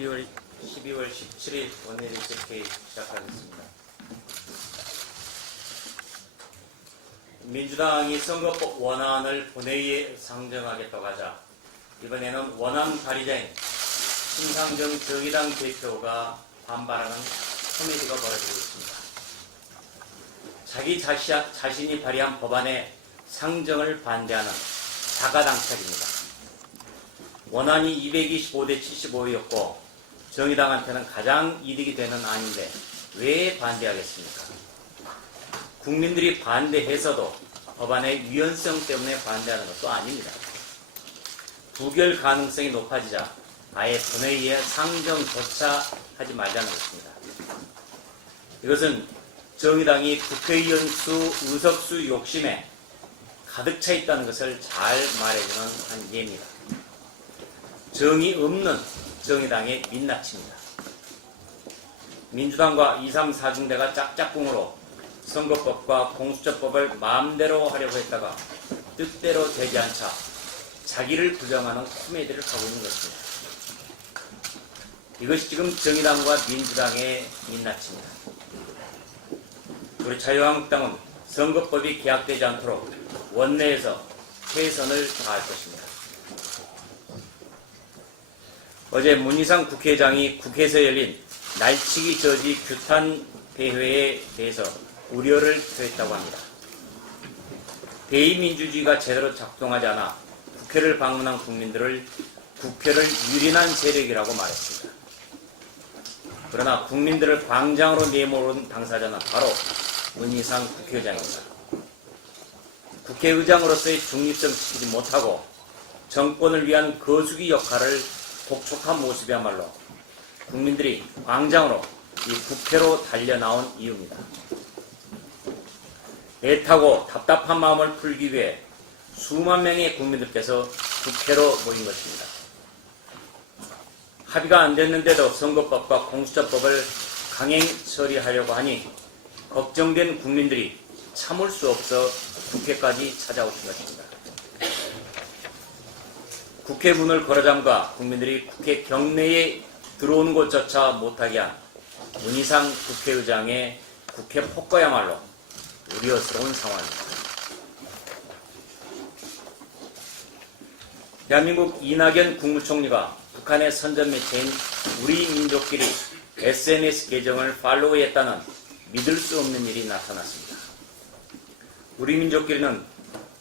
12월 17일 원내리 집회 시작하겠습니다. 민주당이 선거법 원안을 본회의에 상정하겠다고 하자 이번에는 원안 발의자인 심상정 정의당 대표가 반발하는 코미디가 벌어지고 있습니다. 자기 자신이 발의한 법안의 상정을 반대하는 자가당착입니다. 원안이 225대 75였고 정의당한테는 가장 이득이 되는 안인데 왜 반대하겠습니까? 국민들이 반대해서도 법안의 위헌성 때문에 반대하는 것도 아닙니다. 부결 가능성이 높아지자 아예 본회의에 상정조차 하지 말자는 것입니다. 이것은 정의당이 국회의원 수, 의석수 욕심에 가득 차 있다는 것을 잘 말해주는 한 예입니다. 정의 없는 정의당의 민낯입니다. 민주당과 2, 3, 4중대가 짝짝꿍으로 선거법과 공수처법을 마음대로 하려고 했다가 뜻대로 되지 않자 자기를 부정하는 코미디를 하고 있는 것입니다. 이것이 지금 정의당과 민주당의 민낯입니다. 우리 자유한국당은 선거법이 개혁되지 않도록 원내에서 최선을 다할 것입니다. 어제 문희상 국회의장이 국회에서 열린 날치기 저지 규탄 대회에 대해서 우려를 표했다고 합니다. 대의민주주의가 제대로 작동하지 않아 국회를 방문한 국민들을 국회를 유린한 세력이라고 말했습니다. 그러나 국민들을 광장으로 내몰은 당사자는 바로 문희상 국회의장입니다. 국회의장으로서의 중립성 지키지 못하고 정권을 위한 거수기 역할을 독촉한 모습이야말로 국민들이 광장으로 이 국회로 달려나온 이유입니다. 애타고 답답한 마음을 풀기 위해 수만 명의 국민들께서 국회로 모인 것입니다. 합의가 안 됐는데도 선거법과 공수처법을 강행 처리하려고 하니 걱정된 국민들이 참을 수 없어 국회까지 찾아오신 것입니다. 국회 문을 걸어잠가 국민들이 국회 경내에 들어오는 것조차 못하게 한 문희상 국회의장의 국회 폭거야말로 우려스러운 상황입니다. 대한민국 이낙연 국무총리가 북한의 선전매체인 우리 민족끼리 SNS 계정을 팔로우했다는 믿을 수 없는 일이 나타났습니다. 우리 민족끼리는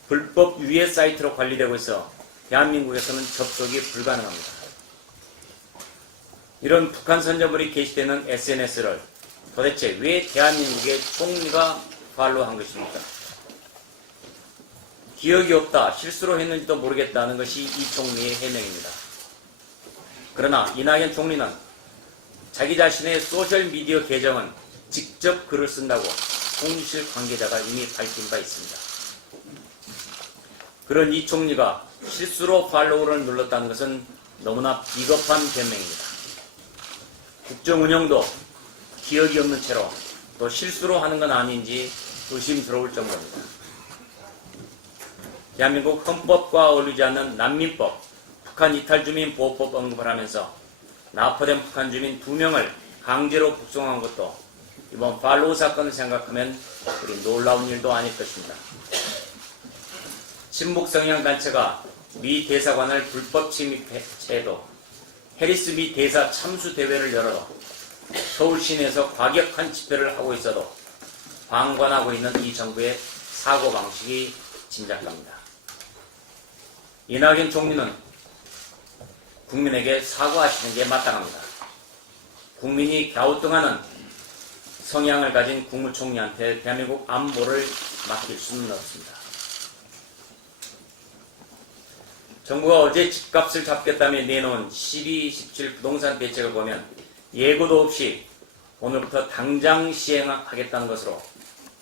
불법 유해 사이트로 관리되고 있어 대한민국에서는 접속이 불가능합니다. 이런 북한 선전물이 게시되는 SNS를 도대체 왜 대한민국의 총리가 팔로우한 것입니까? 기억이 없다, 실수로 했는지도 모르겠다는 것이 이 총리의 해명입니다. 그러나 이낙연 총리는 자기 자신의 소셜미디어 계정은 직접 글을 쓴다고 통실 관계자가 이미 밝힌 바 있습니다. 그런 이 총리가 실수로 팔로우를 눌렀다는 것은 너무나 비겁한 변명입니다. 국정운영도 기억이 없는 채로 또 실수로 하는 건 아닌지 의심스러울 정도입니다. 대한민국 헌법과 어울리지 않는 난민법, 북한 이탈주민 보호법 언급을 하면서 납포된 북한 주민 2명을 강제로 북송한 것도 이번 팔로우 사건을 생각하면 그리 놀라운 일도 아닐 것입니다. 친북 성향 단체가 미 대사관을 불법 침입해도 해리스 미 대사 참수 대회를 열어 서울 시내에서 과격한 집회를 하고 있어도 방관하고 있는 이 정부의 사고방식이 짐작됩니다. 이낙연 총리는 국민에게 사과하시는 게 마땅합니다. 국민이 갸우뚱하는 성향을 가진 국무총리한테 대한민국 안보를 맡길 수는 없습니다. 정부가 어제 집값을 잡겠다며 내놓은 12.17 부동산 대책을 보면 예고도 없이 오늘부터 당장 시행하겠다는 것으로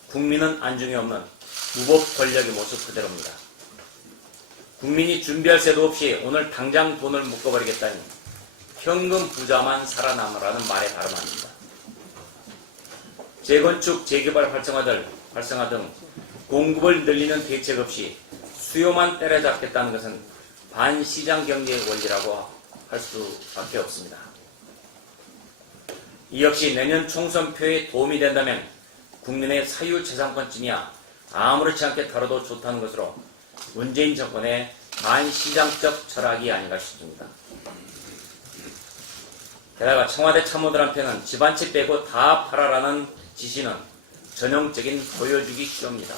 국민은 안중에 없는 무법 권력의 모습 그대로입니다. 국민이 준비할 새도 없이 오늘 당장 돈을 묶어버리겠다니 현금 부자만 살아남으라는 말에 다름 아닙니다. 재건축, 재개발 활성화 등 공급을 늘리는 대책 없이 수요만 때려잡겠다는 것은 반시장 경제의 원리라고 할 수밖에 없습니다. 이 역시 내년 총선표에 도움이 된다면 국민의 사유재산권쯤이야 아무렇지 않게 다뤄도 좋다는 것으로 문재인 정권의 반시장적 철학이 아닌가 싶습니다. 게다가 청와대 참모들한테는 집 한 채 빼고 다 팔아라는 지시는 전형적인 보여주기 쇼입니다.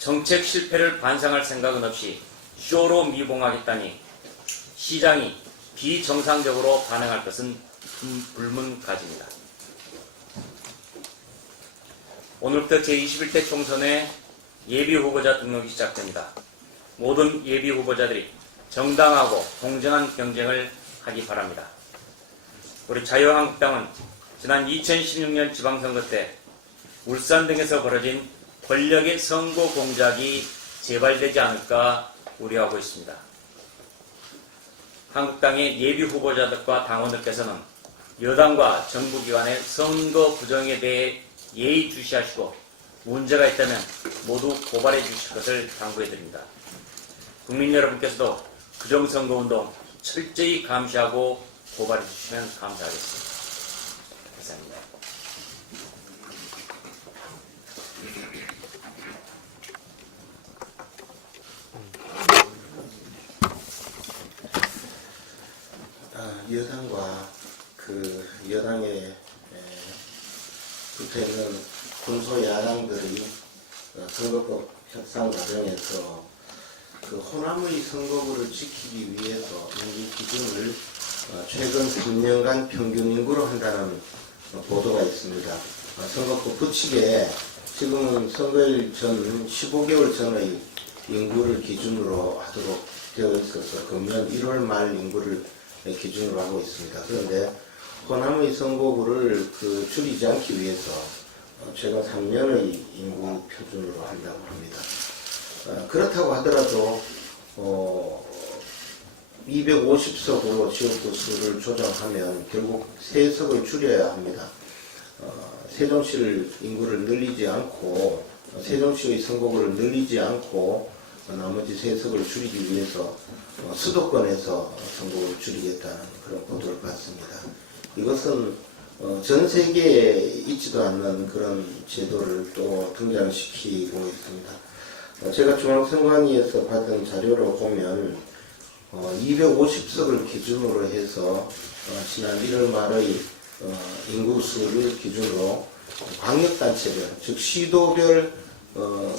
정책 실패를 반성할 생각은 없이 쇼로 미봉하겠다니 시장이 비정상적으로 반응할 것은 불문가지입니다. 오늘부터 제21대 총선의 예비후보자 등록이 시작됩니다. 모든 예비후보자들이 정당하고 공정한 경쟁을 하기 바랍니다. 우리 자유한국당은 지난 2016년 지방선거 때 울산 등에서 벌어진 권력의 선거 공작이 재발되지 않을까 우려하고 있습니다. 한국당의 예비후보자들과 당원들께서는 여당과 정부기관의 선거 부정에 대해 예의주시하시고 문제가 있다면 모두 고발해 주실 것을 당부해드립니다. 국민 여러분께서도 부정선거운동 철저히 감시하고 고발해 주시면 감사하겠습니다. 감사합니다. 여당과 그 여당에 붙어 있는 군소 야당들이 선거법 협상 과정에서 그 호남의 선거구를 지키기 위해서 이 기준을 최근 3년간 평균 인구로 한다는 보도가 있습니다. 선거법 부칙에 지금은 선거일 전 15개월 전의 인구를 기준으로 하도록 되어 있어서 금년 1월 말 인구를 기준으로 하고 있습니다. 그런데 호남의 선거구를 줄이지 않기 위해서 최근 3년의 인구 표준으로 한다고 합니다. 그렇다고 하더라도 250석으로 지역구 수를 조정하면 결국 3석을 줄여야 합니다. 세종시를 인구를 늘리지 않고 세종시의 선거구를 늘리지 않고 나머지 3석을 줄이기 위해서 수도권에서 선거구를 줄이겠다는 그런 보도를 봤습니다. 이것은 전 세계에 있지도 않는 그런 제도를 또 등장시키고 있습니다. 제가 중앙선관위에서 받은 자료로 보면 250석을 기준으로 해서 지난 1월 말의 인구수를 기준으로 광역단체별, 즉 시도별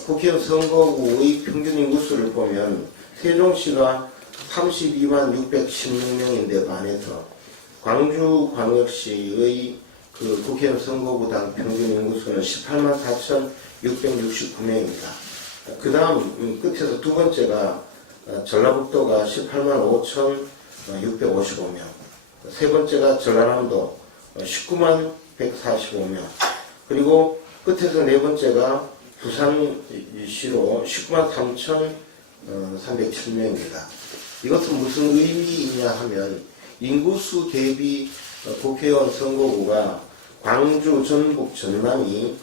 국회의원 선거구의 평균 인구수를 보면 세종시가 32만 616명인데 반해서 광주광역시의 그 국회의원 선거구당 평균 인구수는 18만 4,669명입니다. 그 다음 끝에서 두 번째가 전라북도가 18만 5,655명, 세 번째가 전라남도 19만 145명, 그리고 끝에서 네 번째가 부산시로 19만 3,307명입니다. 이것은 무슨 의미이냐 하면 인구수 대비 국회의원 선거구가 광주, 전북, 전남이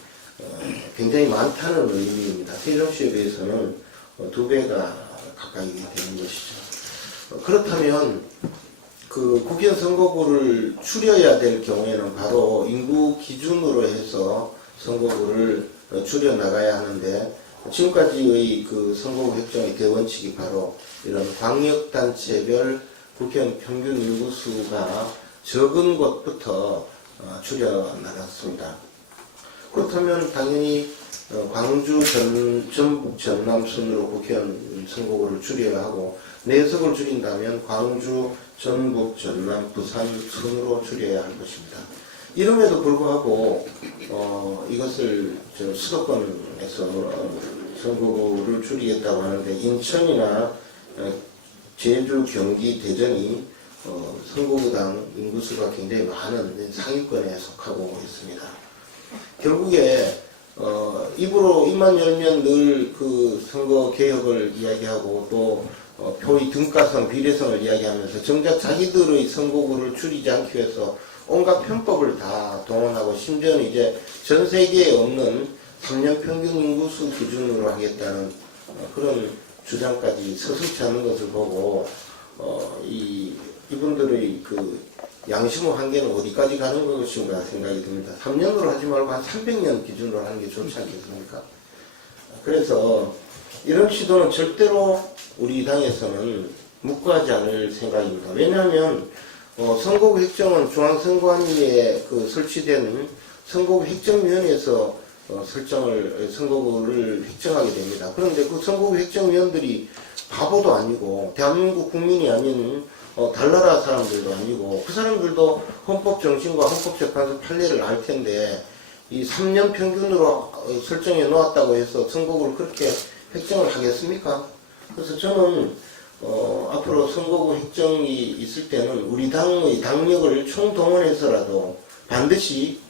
굉장히 많다는 의미입니다. 세종시에 비해서는 2배가 가까이 되는 것이죠. 그렇다면 그 국회의원 선거구를 줄여야 될 경우에는 바로 인구 기준으로 해서 선거구를 줄여 나가야 하는데 지금까지의 그 선거구 획정의 대원칙이 바로 이런 광역단체별 국회의원 평균 인구수가 적은 곳부터 줄여 나갔습니다. 그렇다면 당연히 광주, 전북, 전남 순으로 국회의원 선거구를 줄여야 하고 4석을 줄인다면 광주, 전북, 전남, 부산 순으로 줄여야 할 것입니다. 이름에도 불구하고 이것을 수도권에서 선거구를 줄이겠다고 하는데 인천이나 제주, 경기, 대전이 선거구당 인구수가 굉장히 많은 상위권에 속하고 있습니다. 결국에 입으로 입만 열면 늘 그 선거 개혁을 이야기하고 또 표의 등가성, 비례성을 이야기하면서 정작 자기들의 선거구를 줄이지 않기 위해서 온갖 편법을 다 동원하고 심지어는 이제 전 세계에 없는 3년 평균 인구수 기준으로 하겠다는 그런 주장까지 서슴지 않는 것을 보고 이분들의 그 양심의 한계는 어디까지 가는 것인가 생각이 듭니다. 3년으로 하지 말고 한 300년 기준으로 하는 게 좋지 않겠습니까? 그래서 이런 시도는 절대로 우리 당에서는 묵과하지 않을 생각입니다. 왜냐하면 선거구 획정은 중앙선관위에 설치된 선거구 획정위원회에서 선거구를 획정하게 됩니다. 그런데 그 선거구 획정위원들이 바보도 아니고 대한민국 국민이 아닌 달나라 사람들도 아니고 그 사람들도 헌법 정신과 헌법재판소 판례를 알 텐데 이 3년 평균으로 설정해 놓았다고 해서 선거구를 그렇게 획정을 하겠습니까? 그래서 저는 앞으로 선거구 획정이 있을 때는 우리 당의 당력을 총동원해서라도 반드시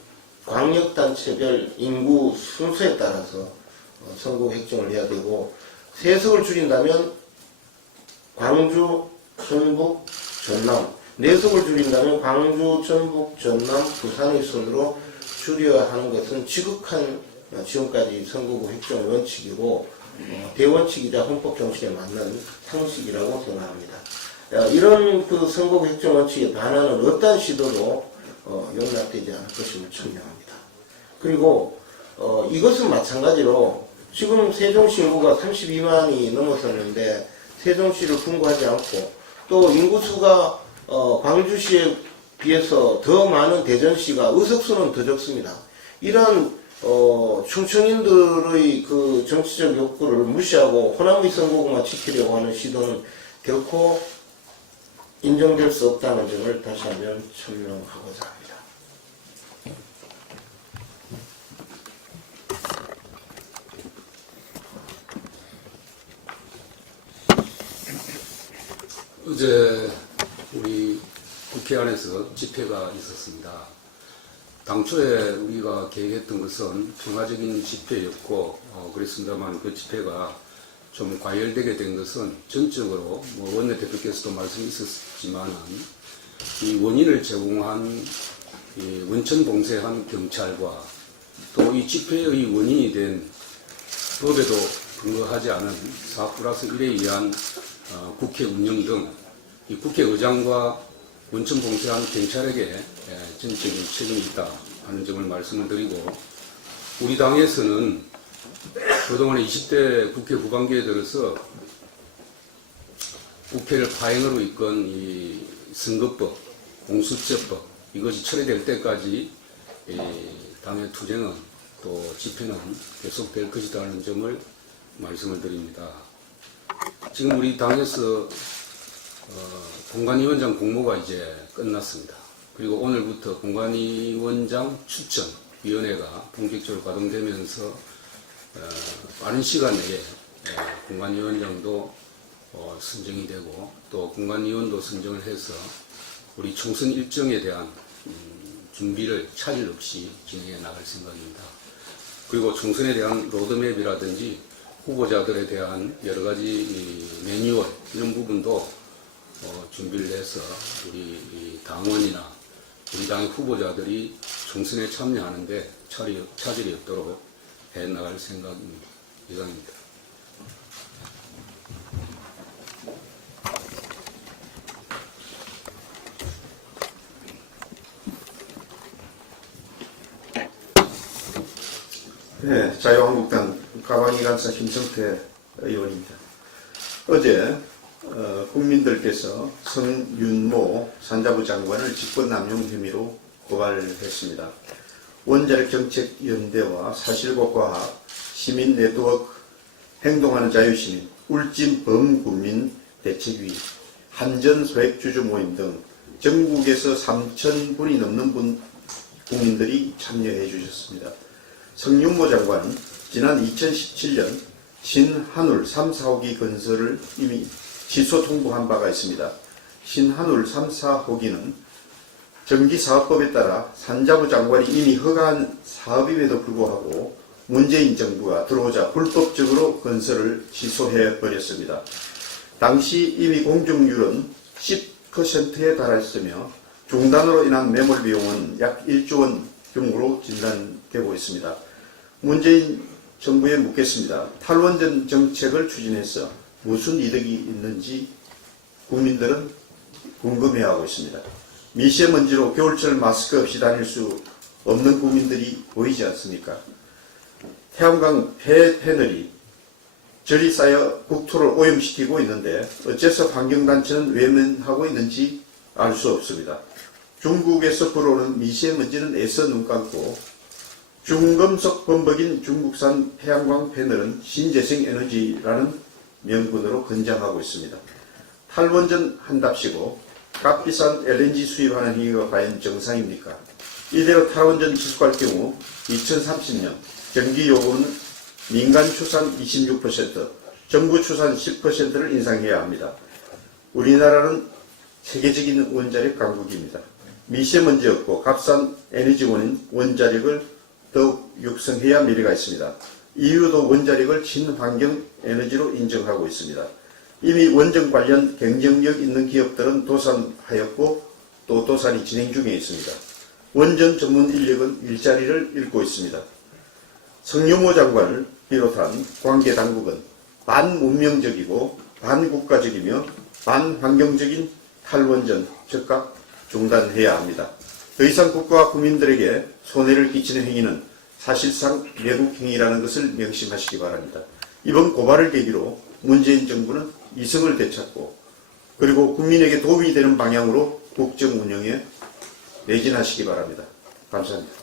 광역단체별 인구 순서에 따라서 선거구 획정을 해야 되고, 세석을 줄인다면 광주, 전북, 전남, 내석을 줄인다면 광주, 전북, 전남, 부산의 순으로 줄여야 하는 것은 지극한 지금까지 선거구 획정 원칙이고 대원칙이자 헌법 정신에 맞는 상식이라고 생각합니다. 이런 선거구 획정 원칙에 반하는 어떠한 시도도 용납되지 않을 것임을 천명합니다. 그리고 이것은 마찬가지로 지금 세종시 인구가 32만이 넘어섰는데 세종시를 분구하지 않고 또 인구수가 광주시에 비해서 더 많은 대전시가 의석수는 더 적습니다. 이런 충청인들의 그 정치적 욕구를 무시하고 호남의 선거구만 지키려고 하는 시도는 결코 인정될 수 없다는 점을 다시 한번 천명하고자 합니다. 어제 우리 국회 안에서 집회가 있었습니다. 당초에 우리가 계획했던 것은 평화적인 집회였고 그랬습니다만 그 집회가 좀 과열되게 된 것은 전적으로 원내대표께서도 말씀이 있었지만 이 원인을 제공한 이 원천봉쇄한 경찰과 또 이 집회의 원인이 된 법에도 근거하지 않은 4+1에 의한 국회 운영 등 이 국회의장과 원천봉쇄한 경찰에게 전적인 책임이 있다 하는 점을 말씀을 드리고, 우리 당에서는 그동안에 20대 국회 후반기에 들어서 국회를 파행으로 이끈 이 선거법, 공수처법 이것이 처리될 때까지 당의 투쟁은 또 집회는 계속될 것이다 하는 점을 말씀을 드립니다. 지금 우리 당에서 공관위원장 공모가 이제 끝났습니다. 그리고 오늘부터 공관위원장 추천위원회가 본격적으로 가동되면서 빠른 시간 내에 공관위원장도 선정이 되고 또 공관위원도 선정을 해서 우리 총선 일정에 대한 준비를 차질 없이 진행해 나갈 생각입니다. 그리고 총선에 대한 로드맵이라든지 후보자들에 대한 여러 가지 매뉴얼 이런 부분도 준비를 해서 우리 당원이나 우리 당의 후보자들이 총선에 참여하는데 차질이 없도록 해 나갈 생각입니다. 이상입니다. 네, 자유한국당 가방이 간사 김성태 의원입니다. 어제 국민들께서 성윤모 산자부 장관을 직권남용 혐의로 고발했습니다. 원자력정책연대와 사실과학 시민네트워크 행동하는 자유시민 울진범국민대책위 한전소액주주 모임 등 전국에서 3,000분이 넘는 국민들이 참여해 주셨습니다. 성윤모 장관은 지난 2017년 신한울 3, 4호기 건설을 이미 취소 통보한 바가 있습니다. 신한울 3, 4호기는 전기사업법에 따라 산자부 장관이 이미 허가한 사업임에도 불구하고 문재인 정부가 들어오자 불법적으로 건설을 취소해 버렸습니다. 당시 이미 공정률은 10%에 달했으며 중단으로 인한 매몰 비용은 약 1조 원 규모로 진단되고 있습니다. 문재인 정부에 묻겠습니다. 탈원전 정책을 추진해서 무슨 이득이 있는지 국민들은 궁금해하고 있습니다. 미세먼지로 겨울철 마스크 없이 다닐 수 없는 국민들이 보이지 않습니까? 태양광 패널이 절이 쌓여 국토를 오염시키고 있는데 어째서 환경단체는 외면하고 있는지 알 수 없습니다. 중국에서 불어오는 미세먼지는 애써 눈 감고 중금속 범벅인 중국산 태양광 패널은 신재생 에너지라는 명분으로 권장하고 있습니다. 탈원전 한답시고 값비싼 LNG 수입하는 행위가 과연 정상입니까? 이대로 탈원전 지속할 경우 2030년 전기 요금은 민간 추산 26%, 정부 추산 10%를 인상해야 합니다. 우리나라는 세계적인 원자력 강국입니다. 미세먼지 없고 값싼 에너지원인 원자력을 더욱 육성해야 미래가 있습니다. EU도 원자력을 친환경 에너지로 인정하고 있습니다. 이미 원전 관련 경쟁력 있는 기업들은 도산하였고 또 도산이 진행 중에 있습니다. 원전 전문 인력은 일자리를 잃고 있습니다. 성유모 장관을 비롯한 관계 당국은 반문명적이고 반국가적이며 반환경적인 탈원전 즉각 중단해야 합니다. 더 이상 국가와 국민들에게 손해를 끼치는 행위는 사실상 외국 행위라는 것을 명심하시기 바랍니다. 이번 고발을 계기로 문재인 정부는 이성을 되찾고 그리고 국민에게 도움이 되는 방향으로 국정 운영에 매진하시기 바랍니다. 감사합니다.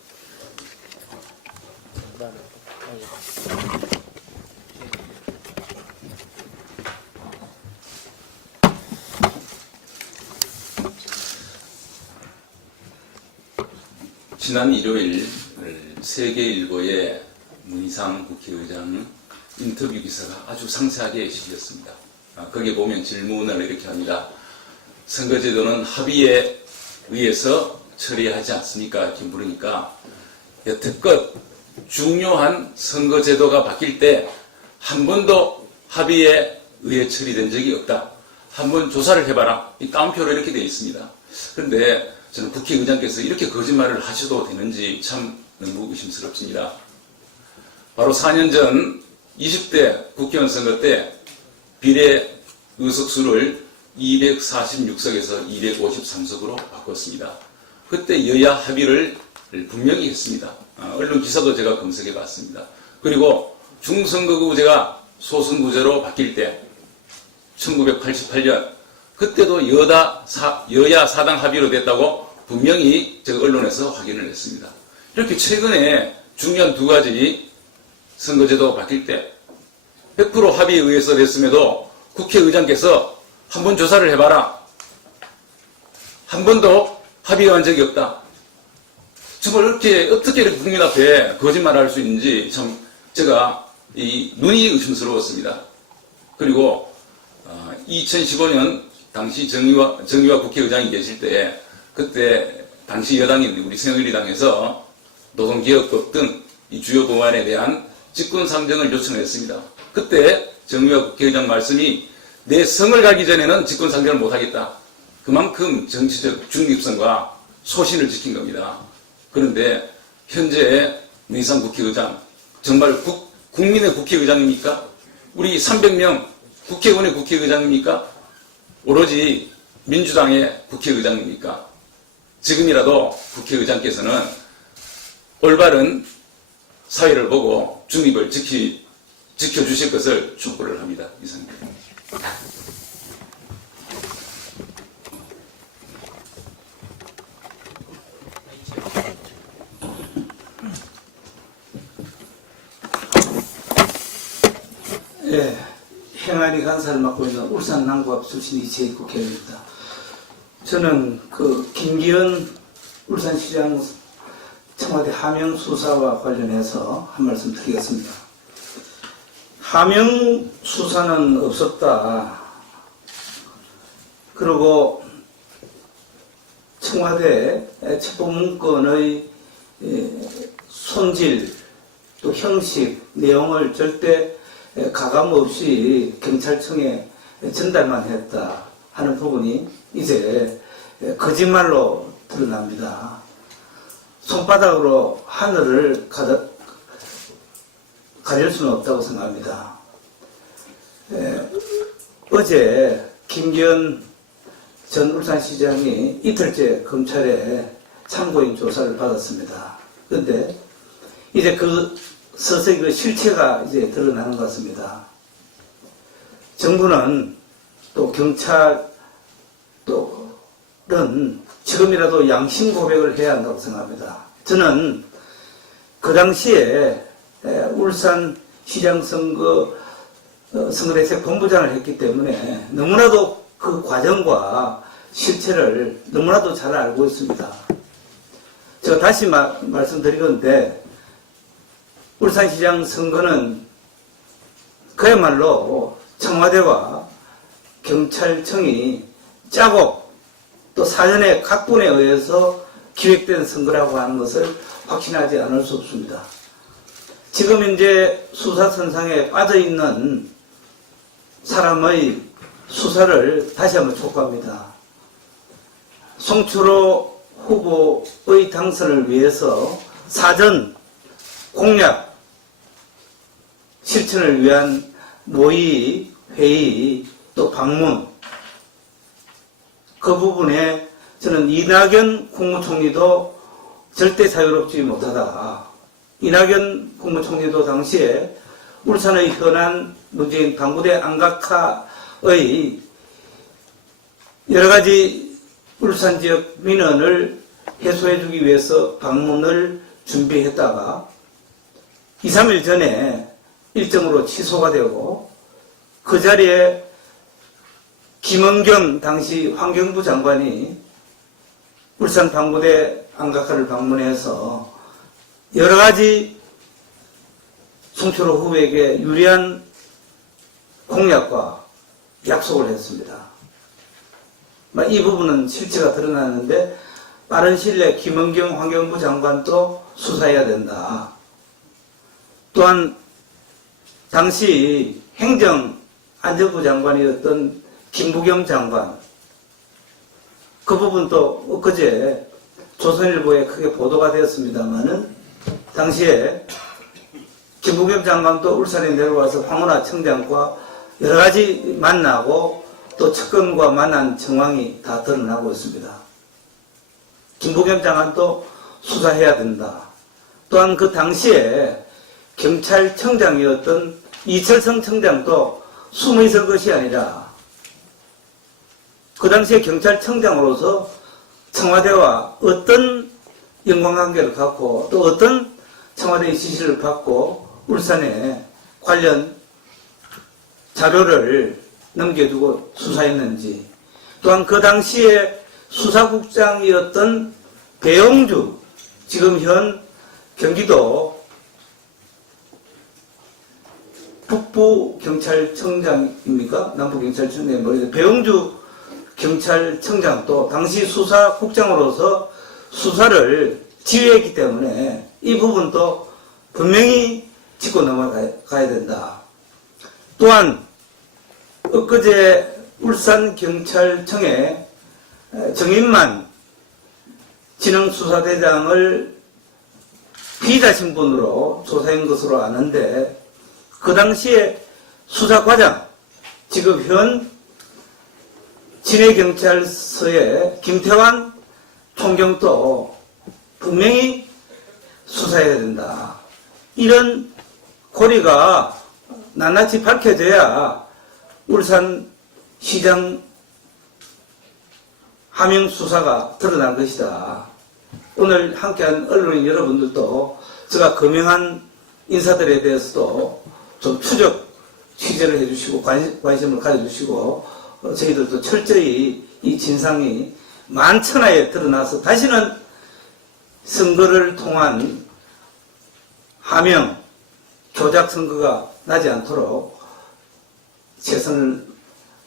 지난 일요일 세계일보의 문희상 국회의장 인터뷰 기사가 아주 상세하게 실렸습니다. 거기에 보면 질문을 이렇게 합니다. 선거제도는 합의에 의해서 처리하지 않습니까? 이렇게 물으니까 여태껏 중요한 선거제도가 바뀔 때 한 번도 합의에 의해 처리된 적이 없다. 한번 조사를 해봐라. 이 따옴표로 이렇게 되어 있습니다. 그런데 저는 국회의장께서 이렇게 거짓말을 하셔도 되는지 참 너무 의심스럽습니다. 바로 4년 전 20대 국회의원 선거 때 비례 의석수를 246석에서 253석으로 바꿨습니다. 그때 여야 합의를 분명히 했습니다. 언론 기사도 제가 검색해 봤습니다. 그리고 중선거구제가 소선구제로 바뀔 때 1988년 그때도 여야 사당 합의로 됐다고 분명히 제가 언론에서 확인을 했습니다. 이렇게 최근에 중요한 두 가지 선거제도 바뀔 때 100% 합의에 의해서 됐음에도 국회의장께서 한번 조사를 해봐라. 한 번도 합의가 한 적이 없다. 정말 어떻게 이렇게 국민 앞에 거짓말을 할 수 있는지 참 제가 눈이 의심스러웠습니다. 그리고 2015년 당시 정의와 국회의장이 계실 때 그때 당시 여당인 우리 새누리당에서 노동개혁법 등 이 주요 법안에 대한 직권상정을 요청했습니다. 그때 정의와 국회의장 말씀이 내 성을 가기 전에는 직권상정을 못하겠다. 그만큼 정치적 중립성과 소신을 지킨 겁니다. 그런데 현재 문희상 국회의장 정말 국민의 국회의장입니까? 우리 300명 국회의원의 국회의장입니까? 오로지 민주당의 국회의장입니까? 지금이라도 국회의장께서는 올바른 사회를 보고 중립을 지켜주실 것을 촉구를 합니다. 이상입니다. 예, 행안위 간사를 맡고 있는 울산 남구갑 출신 이채익 국회의원입니다. 저는 김기현 울산시장 청와대 하명 수사와 관련해서 한 말씀 드리겠습니다. 하명 수사는 없었다. 그리고 청와대 첩보문건의 손질 또 형식 내용을 절대 가감 없이 경찰청에 전달만 했다 하는 부분이 이제 거짓말로 드러납니다. 손바닥으로 하늘을 가릴 수는 없다고 생각합니다. 어제 김기현 전 울산시장이 이틀째 검찰에 참고인 조사를 받았습니다. 그런데 이제 그 서서히 그 실체가 이제 드러나는 것 같습니다. 정부는 또 경찰 또는 지금이라도 양심 고백을 해야 한다고 생각합니다. 저는 그 당시에 울산시장 선거대책 본부장을 했기 때문에 너무나도 그 과정과 실체를 너무나도 잘 알고 있습니다. 제가 다시 말씀드리건데 울산시장 선거는 그야말로 청와대와 경찰청이 짜고 또 사전에 각본에 의해서 기획된 선거라고 하는 것을 확신하지 않을 수 없습니다. 지금 이제 수사선상에 빠져있는 사람의 수사를 다시 한번 촉구합니다. 송철호 후보의 당선을 위해서 사전 공약 실천을 위한 모의, 회의, 또 방문 그 부분에 저는 이낙연 국무총리도 절대 자유롭지 못하다. 이낙연 국무총리도 당시에 울산의 현안 문재인 당구대 안각화의 여러 가지 울산 지역 민원을 해소해주기 위해서 방문을 준비했다가 2, 3일 전에 일정으로 취소가 되고 그 자리에 김은겸 당시 환경부 장관이 울산 당구대 안각화를 방문해서 여러 가지 송철호 후보에게 유리한 공약과 약속을 했습니다. 이 부분은 실체가 드러났는데 빠른 시일 내에 김은경 환경부 장관도 수사해야 된다. 또한 당시 행정안전부 장관이었던 김부겸 장관 그 부분도 엊그제 조선일보에 크게 보도가 되었습니다마는 당시에 김부겸 장관도 울산에 내려와서 황운하 청장과 여러 가지 만나고 또 측근과 만난 정황이 다 드러나고 있습니다. 김부겸 장관도 수사해야 된다. 또한 그 당시에 경찰청장이었던 이철성 청장도 숨어 있을 것이 아니라 그 당시에 경찰청장으로서 청와대와 어떤 연관관계를 갖고 또 어떤 청와대의 지시를 받고 울산에 관련 자료를 넘겨두고 수사했는지 또한 그 당시에 수사국장이었던 배영주 지금 현 경기도 북부경찰청장입니까? 남부경찰청장이 모르겠는데 배영주 경찰청장도 당시 수사국장으로서 수사를 지휘했기 때문에 이 부분도 분명히 짚고 넘어가야 된다. 또한 엊그제 울산경찰청에 정인만 진흥수사대장을 피의자 신분으로 조사한 것으로 아는데 그 당시에 수사과장 지금 현 진해경찰서의 김태환 총경도 분명히 수사해야 된다. 이런 고리가 낱낱이 밝혀져야 울산시장 하명 수사가 드러날 것이다. 오늘 함께한 언론인 여러분들도 제가 거명한 인사들에 대해서도 좀 추적 취재를 해주시고 관심을 가져주시고 저희들도 철저히 이 진상이 만천하에 드러나서 다시는 선거를 통한 하명, 조작 선거가 나지 않도록 최선을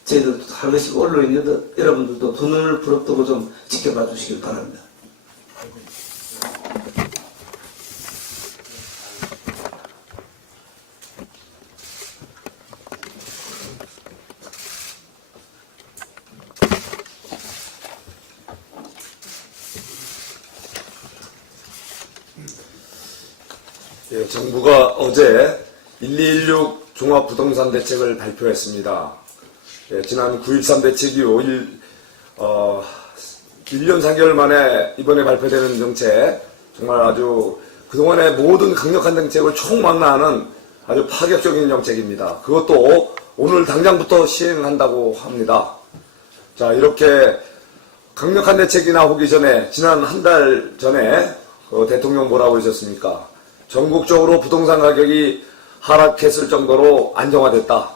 저희들도 할 것이고 언론인 여러분들도 두 눈을 부릅뜨고 좀 지켜봐 주시길 바랍니다. 예, 정부가 어제 1216 종합부동산 대책을 발표했습니다. 예, 지난 9.13 대책 이후 1년 4개월 만에 이번에 발표되는 정책, 정말 아주 그동안의 모든 강력한 정책을 총망라하는 아주 파격적인 정책입니다. 그것도 오늘 당장부터 시행한다고 합니다. 자, 이렇게 강력한 대책이 나오기 전에, 지난 한 달 전에 대통령 뭐라고 하셨습니까? 전국적으로 부동산 가격이 하락했을 정도로 안정화됐다.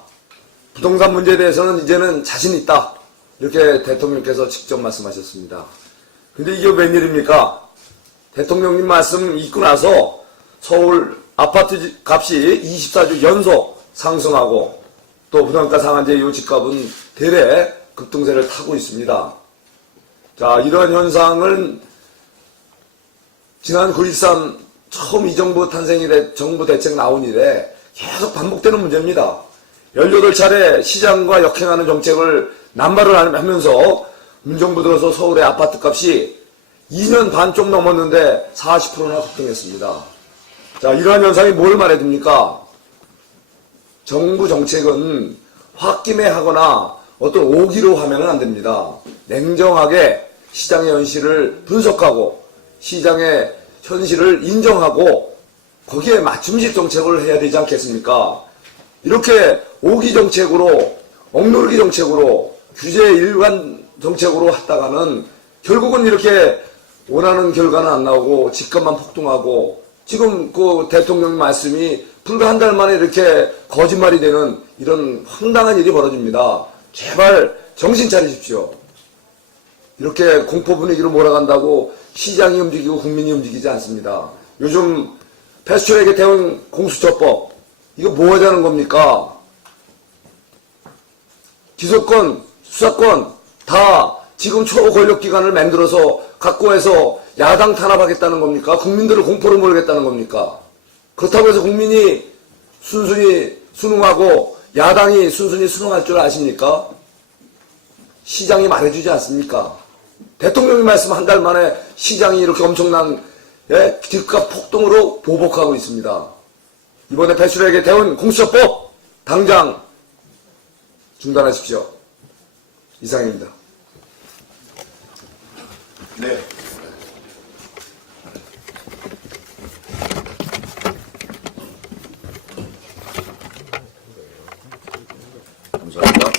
부동산 문제에 대해서는 이제는 자신 있다. 이렇게 대통령께서 직접 말씀하셨습니다. 근데 이게 웬일입니까? 대통령님 말씀 있고 나서 서울 아파트 값이 24주 연속 상승하고 또 부동가 상한제 이후 집값은 대래 급등세를 타고 있습니다. 자, 이러한 현상은 지난 9.13 처음 이 정부 탄생 이래 정부 대책 나온 이래 계속 반복되는 문제입니다. 18차례 시장과 역행하는 정책을 남발을 하면서 문정부 들어서 서울의 아파트 값이 2년 반 좀 넘었는데 40%나 급등했습니다. 자, 이러한 현상이 뭘 말해줍니까? 정부 정책은 홧김에 하거나 어떤 오기로 하면 안 됩니다. 냉정하게 시장의 현실을 분석하고 시장의 현실을 인정하고 거기에 맞춤식 정책을 해야 되지 않겠습니까? 이렇게 오기 정책으로, 억누르기 정책으로, 규제 일관 정책으로 하다가는 결국은 이렇게 원하는 결과는 안 나오고 집값만 폭등하고 지금 그 대통령 말씀이 불과 한 달 만에 이렇게 거짓말이 되는 이런 황당한 일이 벌어집니다. 제발 정신 차리십시오. 이렇게 공포 분위기로 몰아간다고 시장이 움직이고 국민이 움직이지 않습니다. 요즘 패스트트랙의 대응 공수처법 이거 뭐 하자는 겁니까? 기소권, 수사권 다 지금 초권력기관을 만들어서 갖고 해서 야당 탄압하겠다는 겁니까? 국민들을 공포로 몰겠다는 겁니까? 그렇다고 해서 국민이 순순히 순응하고 야당이 순순히 순응할 줄 아십니까? 시장이 말해주지 않습니까? 대통령이 말씀 한 달 만에 시장이 이렇게 엄청난 집값 폭등으로 보복하고 있습니다. 이번에 패스트트랙의 대응 공수처법 당장 중단하십시오. 이상입니다. 네. 감사합니다.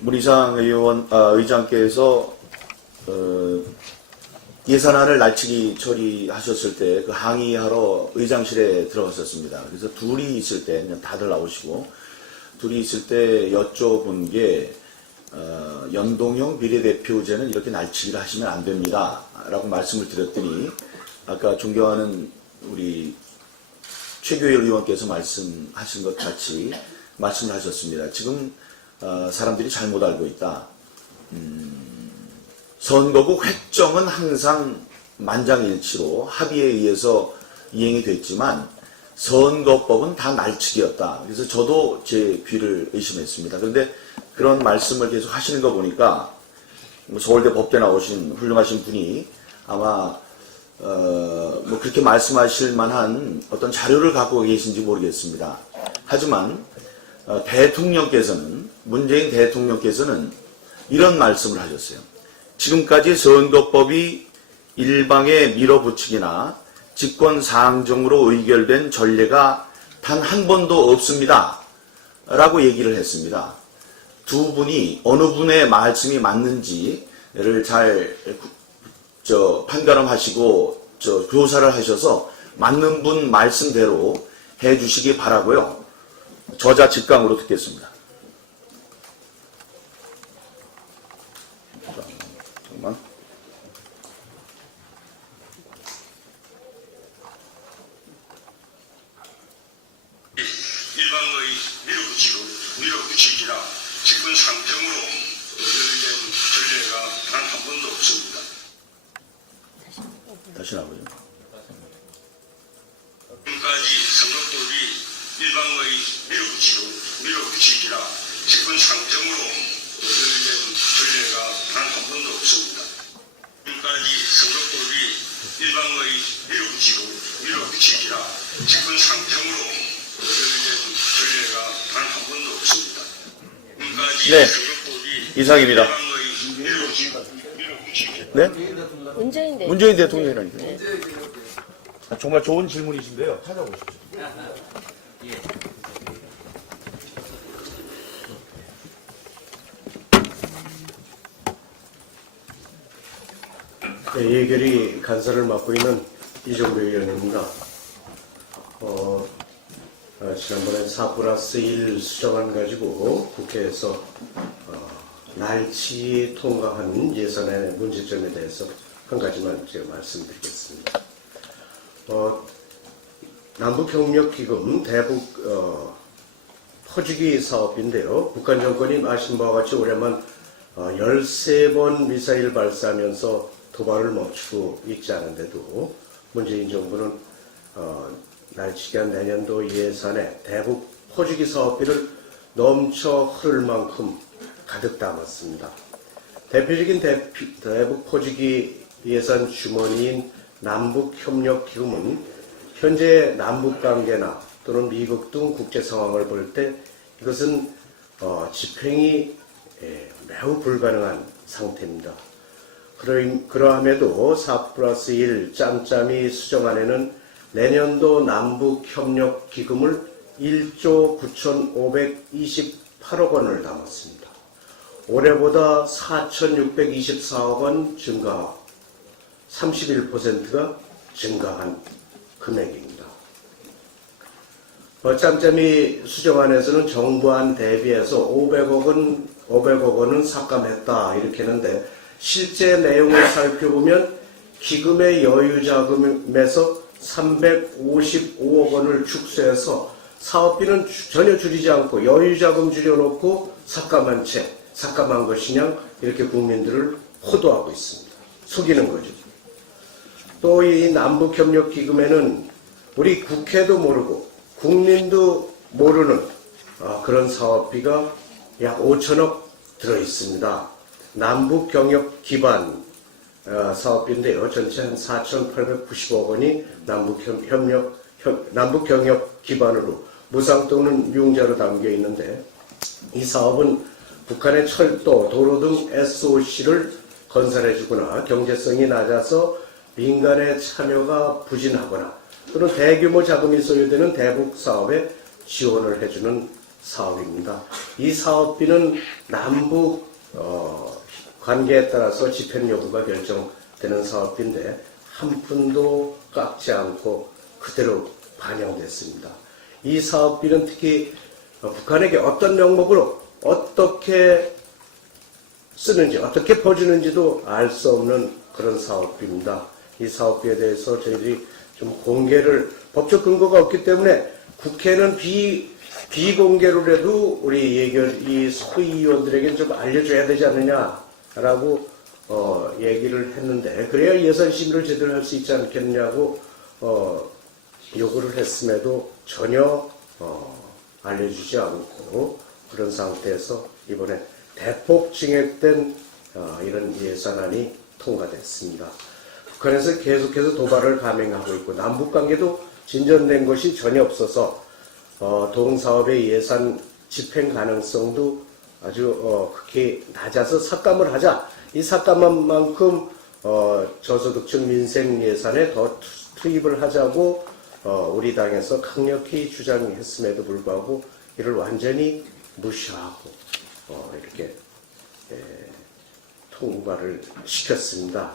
문희상 의장께서 예산안을 날치기 처리하셨을 때 그 항의하러 의장실에 들어갔었습니다. 그래서 둘이 있을 때, 그냥 다들 나오시고, 둘이 있을 때 여쭤본 게, 연동형 비례대표제는 이렇게 날치기를 하시면 안 됩니다. 라고 말씀을 드렸더니, 아까 존경하는 우리 최교일 의원께서 말씀하신 것 같이 말씀을 하셨습니다. 지금, 사람들이 잘못 알고 있다. 선거구 획정은 항상 만장일치로 합의에 의해서 이행이 됐지만 선거법은 다 날치기였다. 그래서 저도 제 귀를 의심했습니다. 그런데 그런 말씀을 계속 하시는 거 보니까 서울대 법대 나오신 훌륭하신 분이 아마 뭐 그렇게 말씀하실 만한 어떤 자료를 갖고 계신지 모르겠습니다. 하지만 대통령께서는 문재인 대통령께서는 이런 말씀을 하셨어요. 지금까지 선거법이 일방에 밀어붙이기나 직권상정으로 의결된 전례가 단 한 번도 없습니다. 라고 얘기를 했습니다. 두 분이 어느 분의 말씀이 맞는지를 잘 판가름하시고 교사를 하셔서 맞는 분 말씀대로 해주시기 바라고요. 저자 직강으로 듣겠습니다. 잠깐만. 일방의 밀어붙이기나 직권상정으로 의결된 전례가 단 한 번도 없습니다. 다시 나오죠. 지금까지 선거법이 일방의 밀어붙이기나 직권상정으로 의결된 전례가 단 한 번도 없습니다. 지금까지 선거법이 일방의 밀어붙이기나 직권상정으로 의결된 전례가 단 한 번도 없습니다. 지금까지 지금까지 네. 선거법이 이상입니다. 일방의 네? 문재인 대통령. 문재인 대통령이라니까요. 정말 좋은 질문이신데요. 찾아보십시오. 네, 예결위 간사를 맡고 있는 이종배 의원입니다. 지난번에 4+1 수정안 가지고 국회에서 날치 통과한 예산의 문제점에 대해서 한 가지만 제가 말씀드리겠습니다. 남북협력기금 대북 퍼주기 사업인데요. 북한 정권이 아신 바와 같이 올해만 13번 미사일 발사하면서 도발을 멈추고 있지 않은데도 문재인 정부는 날치기한 내년도 예산에 대북 퍼주기 사업비를 넘쳐 흐를 만큼 가득 담았습니다. 대표적인 대북 퍼주기 예산 주머니인 남북협력기금은 현재 남북관계나 또는 미국 등 국제 상황을 볼 때 이것은 집행이 매우 불가능한 상태입니다. 그러함에도 4+1 짬짬이 수정안에는 내년도 남북협력기금을 1조 9,528억 원을 담았습니다. 올해보다 4,624억 원 증가, 31%가 증가한 금액입니다. 짬짬이 수정안에서는 정부안 대비해서 500억 원은 삭감했다 이렇게 했는데 실제 내용을 살펴보면 기금의 여유자금에서 355억 원을 축소해서 사업비는 전혀 줄이지 않고 여유자금 줄여놓고 삭감한 것이냐 이렇게 국민들을 호도하고 있습니다. 속이는 거죠. 또 이 남북협력기금에는 우리 국회도 모르고 국민도 모르는 그런 사업비가 약 5천억 들어있습니다. 남북경협 기반 사업비인데요. 전체 한 4,890억 원이 남북경협 기반으로 무상 또는 융자로 담겨 있는데 이 사업은 북한의 철도, 도로 등 SOC를 건설해주거나 경제성이 낮아서 민간의 참여가 부진하거나 또는 대규모 자금이 소요되는 대북 사업에 지원을 해주는 사업입니다. 이 사업비는 남북 관계에 따라서 집행 여부가 결정되는 사업인데 한 푼도 깎지 않고 그대로 반영됐습니다. 이 사업비는 특히 북한에게 어떤 명목으로 어떻게 쓰는지 어떻게 퍼주는지도 알 수 없는 그런 사업비입니다. 이 사업비에 대해서 저희들이 좀 공개를 법적 근거가 없기 때문에 국회는 비공개로라도 우리 이 소위원들에게 좀 알려줘야 되지 않느냐라고 얘기를 했는데 그래야 예산 심의를 제대로 할 수 있지 않겠냐고 요구를 했음에도 전혀 알려주지 않고 그런 상태에서 이번에 대폭 증액된 이런 예산안이 통과됐습니다. 북한에서 계속해서 도발을 감행하고 있고 남북관계도 진전된 것이 전혀 없어서 동사업의 예산 집행 가능성도 아주 극히 낮아서 삭감을 하자. 이 삭감한 만큼 저소득층 민생 예산에 더 투입을 하자고 우리 당에서 강력히 주장했음에도 불구하고 이를 완전히 무시하고 이렇게 통과를 시켰습니다.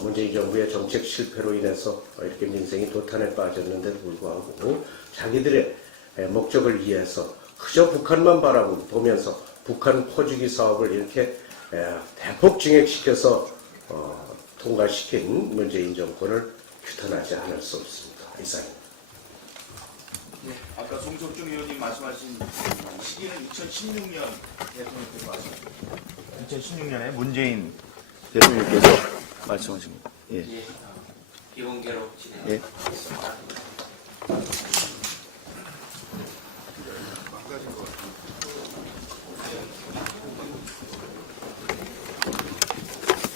문재인 정부의 정책 실패로 인해서 이렇게 민생이 도탄에 빠졌는데도 불구하고 자기들의 목적을 위해서 그저 북한만 바라보면서 북한 퍼주기 사업을 이렇게 대폭 증액시켜서 통과시킨 문재인 정권을 규탄하지 않을 수 없습니다. 이상입니다. 아까 송석중 의원님 말씀하신 시기는 2016년 대통령 때도 말씀하셨습니다. 2016년에 문재인 대통령께서 말씀하신 겁니다. 예. 비공개로 예. 진행하겠습니다.